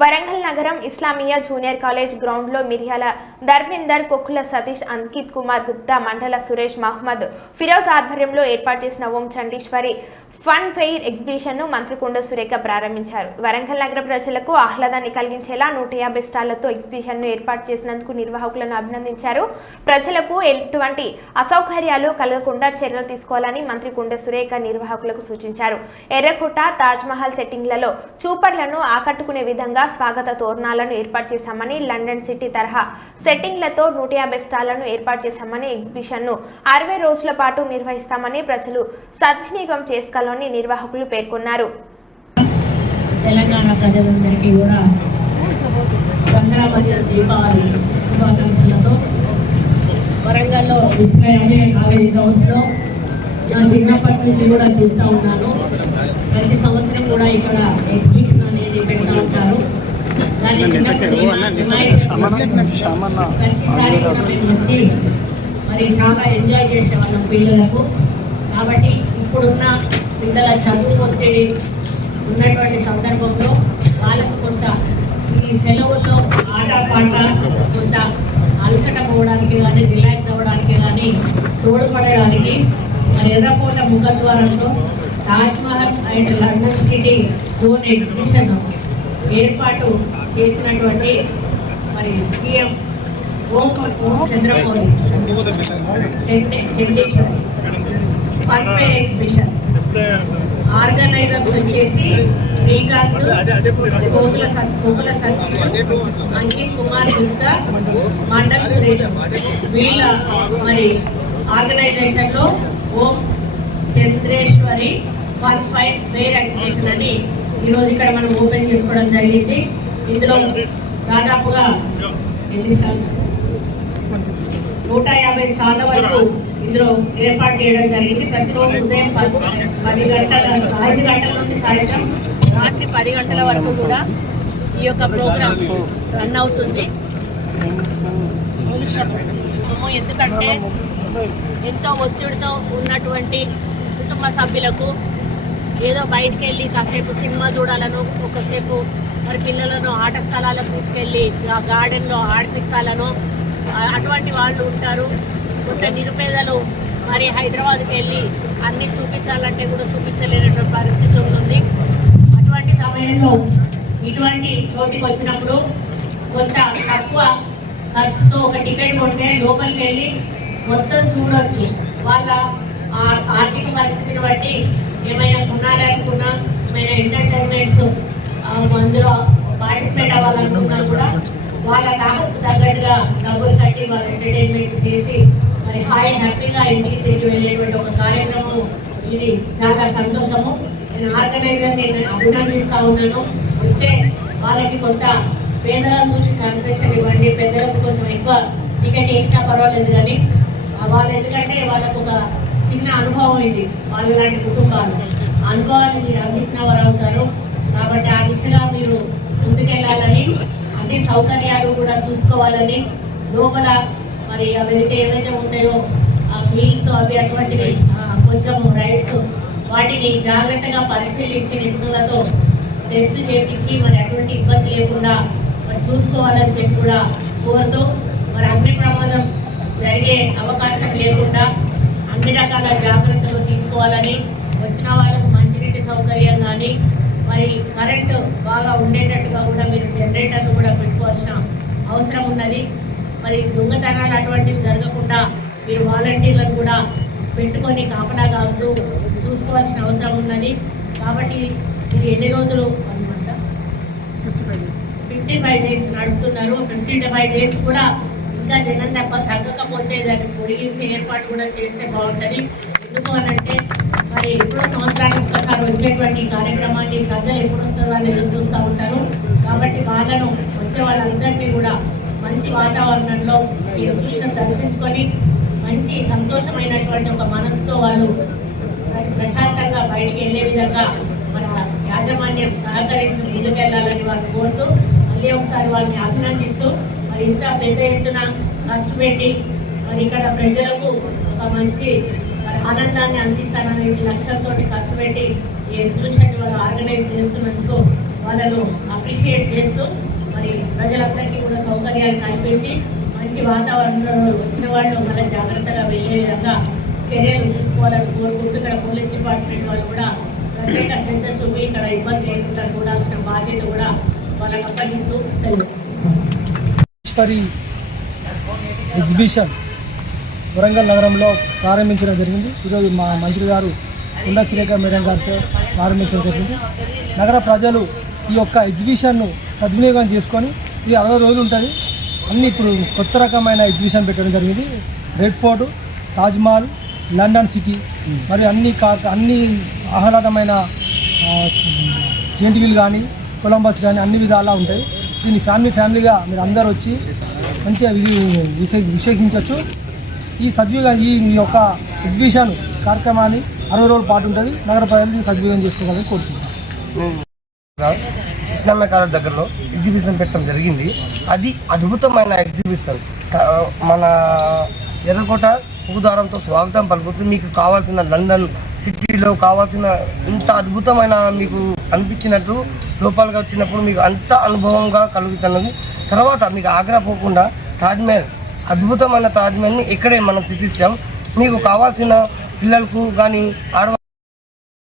వరంగల్ నగరం Islamia junior college ground లో మిర్యాల ధర్మేందర్, కొక్కుల సతీష్, అంకిత్ కుమార్ గుప్తా, మండల సురేష్, మహమ్మద్ ఫిరోజ్ ఆధ్వర్యంలో ఏర్పాటు చేసిన ఓం చండీశ్వరి ఫన్ ఫెయిర్ ఎగ్జిబిషన్ ను మంత్రి కొండ సురేఖ ప్రారంభించారు. వరంగల్ నగర ప్రజలకు ఆహ్లాదాన్ని కలిగించేలా 150 స్టాళ్లతో ఎగ్జిబిషన్ ను ఏర్పాటు చేసినందుకు నిర్వాహకులను అభినందించారు. ప్రజలకు ఎటువంటి అసౌకర్యాలు కలగకుండా చర్యలు తీసుకోవాలని మంత్రి కొండ సురేఖ నిర్వాహకులకు సూచించారు. ఎర్రకోట, తాజ్మహల్ సెట్టింగ్లలో చూపర్లను ఆకట్టుకునే విధంగా స్వాగత తోరణాలను ఏర్పాటు చేశామని, లండన్ సిటీ తరహా సెట్టింగ్లతో 150 స్టాళ్లను ఏర్పాటు చేశామని, ఎగ్జిబిషన్ ను 60 రోజుల పాటు నిర్వహిస్తామని ప్రజలు సద్వినియోగం చేసుకోవాలని నిర్వాహకులు పేర్కొన్నారు. తెలంగాణ ప్రజలందరికీ కూడా దసరా మరియు దీపావళి శుభాకాంక్షలతో వరంగల్లో ఇస్లామియా కాలేజ్ గ్రౌండ్స్లో నా చిన్నప్పటి నుంచి కూడా చూస్తూ ఉన్నాను. ప్రతి సంవత్సరం కూడా ఇక్కడ ఎగ్జిబిషన్ అనేది పెడతా ఉంటారు. దాని ప్రతిసారి కూడా మేము వచ్చి మరి చాలా ఎంజాయ్ చేసేవాళ్ళం పిల్లలకు. కాబట్టి ఇప్పుడున్న పిల్లల చదువు ఒత్తిడి ఉన్నటువంటి సందర్భంలో వాళ్ళకు కొంత ఈ సెలవుల్లో ఆట పాట కొంత అలసట పోవడానికి కానీ, రిలాక్స్ అవ్వడానికి కానీ, తోడ్పడడానికి మరి ఎర్రకోట ముఖద్వారంతో Taj Mahal and London city zone exhibition ఏర్పాటు చేసినటువంటి మరి CM Chandrababu Chandeshwari fun fair exhibition organisers వచ్చేసి శ్రీకాంత్, కొక్కుల సతీష్, అంకిత్ కుమార్ గుప్తా, మండల్ సురేష్ వీళ్ళ మరి ఆర్గనైజేషన్లో ఓం చంద్రేశ్వరి ఫన్ ఫెయిర్ ఎగ్జిబిషన్ అని ఈరోజు ఇక్కడ మనం ఓపెన్ చేసుకోవడం జరిగింది. ఇందులో దాదాపుగా 150 స్టాళ్ల వరకు ఇందులో ఏర్పాటు చేయడం జరిగింది. ప్రతిరోజు ఉదయం 5 గంటల నుండి సాయంత్రం రాత్రి 10 గంటల వరకు కూడా ఈ యొక్క ప్రోగ్రాం రన్ అవుతుంది. ఎందుకంటే ఎంతో ఒత్తిడితో ఉన్నటువంటి కుటుంబ సభ్యులకు ఏదో బయటికి వెళ్ళి కాసేపు సినిమా చూడాలను, ఒకసేపు మరి పిల్లలను ఆట స్థలాలకు తీసుకెళ్ళి ఆ గార్డెన్లో ఆడిపించాలను అటువంటి వాళ్ళు ఉంటారు. కొంత నిరుపేదలు మరి హైదరాబాద్కి వెళ్ళి అన్నీ చూపించాలంటే కూడా చూపించలేనటువంటి పరిస్థితి ఉంటుంది. అటువంటి సమయంలో ఇటువంటి చోటికి వచ్చినప్పుడు కొంత తక్కువ ఖర్చుతో ఒక టికెట్ కొంటే లోపలికి వెళ్ళి మొత్తం చూడవచ్చు. వాళ్ళ ఆర్థిక పరిస్థితిని బట్టి ఏమైనా కొనాలనుకున్నా, ఏమైనా ఎంటర్టైన్మెంట్స్ అందులో పార్టిసిపేట్ అవ్వాలనుకున్నా కూడా వాళ్ళ తాహతకు తగ్గట్టుగా డబ్బులు కట్టి వాళ్ళు ఎంటర్టైన్మెంట్ చేసి మరి హ్యాపీగా ఇంటికి తిరిగి వెళ్ళేటువంటి ఒక కార్యక్రమం ఇది. చాలా సంతోషము. నేను ఆర్గనైజర్ని అభినందిస్తూ ఉన్నాను. వచ్చే వాళ్ళకి కొంత పేదలను చూసి కన్సెషన్ ఇవ్వండి, పెద్దలకు కొంచెం ఎక్కువ టికెట్ వేసినా పర్వాలేదు. కానీ వాళ్ళు ఎందుకంటే వాళ్ళకు ఒక చిన్న అనుభవం ఇది, వాళ్ళు లాంటి కుటుంబాలు అనుభవాన్ని మీరు అందించిన వారు అవుతారు. కాబట్టి ఆ దిశగా మీరు ముందుకెళ్ళాలని, అన్ని సౌకర్యాలు కూడా చూసుకోవాలని, లోపల మరి అవైతే ఏవైతే ఉంటాయో ఆ మీల్స్ అవి అటువంటివి కొంచెం రైడ్స్ వాటిని జాగ్రత్తగా పరిశీలించి నిపుణులతో టెస్ట్ చేయించి మరి అటువంటి ఇబ్బంది లేకుండా మరి చూసుకోవాలని చెప్పి కూడా కోరుతూ మరి అగ్ని ప్రమాదం జరిగే అవకాశం లేకుండా అన్ని రకాల జాగ్రత్తలు తీసుకోవాలని, వచ్చిన వాళ్ళకు మంచినీటి సౌకర్యం కానీ మరి కరెంటు బాగా ఉండేటట్టుగా కూడా మీరు జనరేటర్లు కూడా పెట్టుకోవాల్సిన అవసరం ఉన్నది. మరి దొంగతనాలు అటువంటివి జరగకుండా మీరు వాలంటీర్లను కూడా పెట్టుకొని కాపలా కాస్తూ చూసుకోవాల్సిన అవసరం ఉన్నది. కాబట్టి ఇది ఎన్ని రోజులు అనమాట 55 డేస్ నడుపుతున్నారు. 55 డేస్ కూడా ఇంకా జనం తగ్గకపోతే దాన్ని పొడిగించే ఏర్పాటు కూడా చేస్తే బాగుంటుంది. ఎందుకు అనంటే మరి ఎప్పుడో సంవత్సరానికి ఒకసారి వచ్చేటువంటి కార్యక్రమాన్ని ప్రజలు ఎప్పుడు వస్తుందో అని ఎదురు చూస్తూ ఉంటారు. కాబట్టి వాళ్ళను వచ్చే వాళ్ళందరినీ కూడా మంచి వాతావరణంలో ఈ ఎగ్జిబిషన్ దర్శించుకొని మంచి సంతోషమైనటువంటి ఒక మనసుతో వాళ్ళు ప్రశాంతంగా బయటికి వెళ్ళే విధంగా మన యాజమాన్యం సహకరించి ముందుకెళ్లాలని వాళ్ళు కోరుతూ మళ్ళీ ఒకసారి వాళ్ళని అభినందిస్తూ మరి ఇంత పెద్ద ఎత్తున ఖర్చు పెట్టి మరి ఇక్కడ ప్రజలకు ఒక మంచి ఆనందాన్ని అందించాలనే లక్ష్యంతో ఖర్చు పెట్టి ఈ ఎగ్జిబిషన్ వాళ్ళు ఆర్గనైజ్ చేస్తున్నందుకు వాళ్ళను అప్రిషియేట్ చేస్తూ మరి ప్రజలందరికీ కూడా సౌకర్యాలు కల్పించి మంచి వాతావరణంలో వచ్చిన వాళ్ళు మళ్ళీ జాగ్రత్తగా వెళ్ళే విధంగా చర్యలు తీసుకోవాలని కోరుకుంటూ ఇక్కడ పోలీస్ డిపార్ట్మెంట్ వాళ్ళు కూడా ప్రత్యేక శ్రద్ధ చూపి ఇక్కడ ఇబ్బంది లేకుండా చూడాల్సిన బాధ్యత కూడా వాళ్ళకి అప్పగిస్తూ ఎగ్జిబిషన్ వరంగల్ నగరంలో ప్రారంభించడం జరిగింది. ఈరోజు మా మంత్రి గారు కొండా సురేఖ మేడం గారితో ప్రారంభించడం జరిగింది. నగర ప్రజలు ఈ యొక్క ఎగ్జిబిషన్ను సద్వినియోగం చేసుకొని ఇది 60 రోజులు ఉంటుంది. అన్ని ఇప్పుడు కొత్త రకమైన ఎగ్జిబిషన్ పెట్టడం జరిగింది. Red fort, Taj Mahal, London city మరియు అన్ని ఆహ్లాదమైన జెంటివిల్ కానీ కొలంబస్ కానీ అన్ని విధాలా ఉంటాయి. దీన్ని ఫ్యామిలీగా మీరు అందరూ వచ్చి మంచిగా విశ్లేషించవచ్చు. ఈ యొక్క ఎగ్జిబిషన్ కార్యక్రమాన్ని 60 రోజుల పాటు ఉంటుంది. నగర ప్రజలు సద్వినియోగం చేసుకోవాలని కోరుకుంటున్నాను. ఇస్లామిక్ కాలేజ్ దగ్గరలో ఎగ్జిబిషన్ పెట్టడం జరిగింది. అది అద్భుతమైన ఎగ్జిబిషన్. మన ఎర్రకోట పూదారంతో స్వాగతం పలుకుతుంది. మీకు కావాల్సిన లండన్ సిటీలో కావాల్సిన ఇంత అద్భుతమైన మీకు అనిపించినట్టు లోపలికి వచ్చినప్పుడు మీకు అంత అనుభవంగా కలుగుతున్నది. తర్వాత మీకు ఆగ్రా పోకుండా తాజ్మహల్, అద్భుతమైన తాజ్మహల్ని ఇక్కడే మనం చూపించాం. మీకు కావాల్సిన పిల్లలకు కానీ ఆడవాళ్ళకు